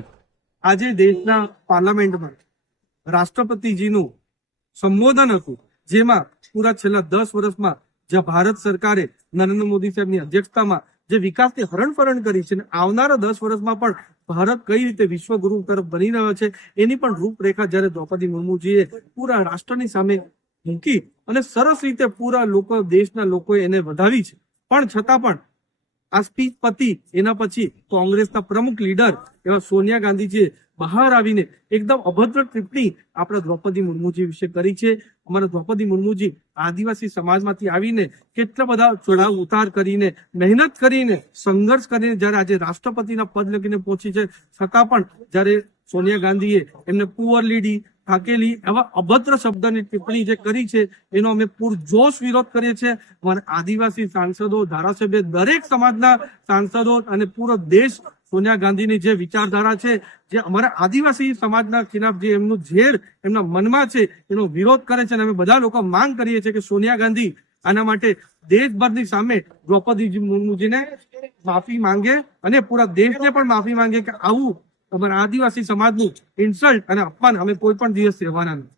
આજે દેશના પાર્લામેન્ટમાં રાષ્ટ્રપતિજીનું સંબોધન હતું જેમાં પૂરા છેલ્લા દસ વર્ષમાં જ્યાં ભારત સરકારે નરેન્દ્ર મોદી સાહેબની અધ્યક્ષતામાં જે વિકાસની હરણફરણ કરી છે અને આવનારા દસ વર્ષમાં પણ ભારત કઈ રીતે વિશ્વગુરુ તરફ બની રહ્યો છે એની પણ રૂપરેખા જ્યારે દ્રૌપદી મુર્મુજીએ પૂરા રાષ્ટ્રની સામે મૂકી અને સરસ રીતે પૂરા લોકો દેશના લોકોએ એને વધાવી છે પણ છતાં પણ આ સ્પીચ પતી એના પછી કોંગ્રેસના પ્રમુખ લીડર એવા સોનિયા ગાંધી છે બહાર આવીને એકદમ અભદ્ર ટિપ્પણી આપણા દ્રૌપદી મુર્મુજી વિશે કરી છે અમારા દ્રૌપદી મુર્મુજી આદિવાસી સમાજમાંથી આવીને કેટલા બધા ચઢાવ ઉતાર કરીને મહેનત કરીને સંઘર્ષ કરીને જ્યારે આજે રાષ્ટ્રપતિના પદ લગીને પહોંચી છે છતાં પણ જ્યારે સોનિયા ગાંધીએ એમને પુઅર લીડી થાકેલી એવા અભદ્ર શબ્દની ટિપ્પણી જે કરી છે એનો અમે પૂરજોશ વિરોધ કરીએ છીએ અમારા આદિવાસી સાંસદો ધારાસભ્ય દરેક સમાજના સાંસદો અને પૂરો દેશ સોનિયા ગાંધીની જે વિચારધારા છે જે અમારા આદિવાસી સમાજના ખિલાફ જે એમનું ઝેર એમના મનમાં છે એનો વિરોધ કરે છે અને અમે બધા લોકો માંગ કરીએ છીએ કે સોનિયા ગાંધી આના માટે દેશભરની સામે દ્રૌપદી મુર્મુજીને માફી માંગે અને પૂરા દેશને પણ માફી માંગે કે આવું અમારા આદિવાસી સમાજનું ઇન્સલ્ટ અને અપમાન અમે કોઈ પણ દિવસ સહેવાના નથી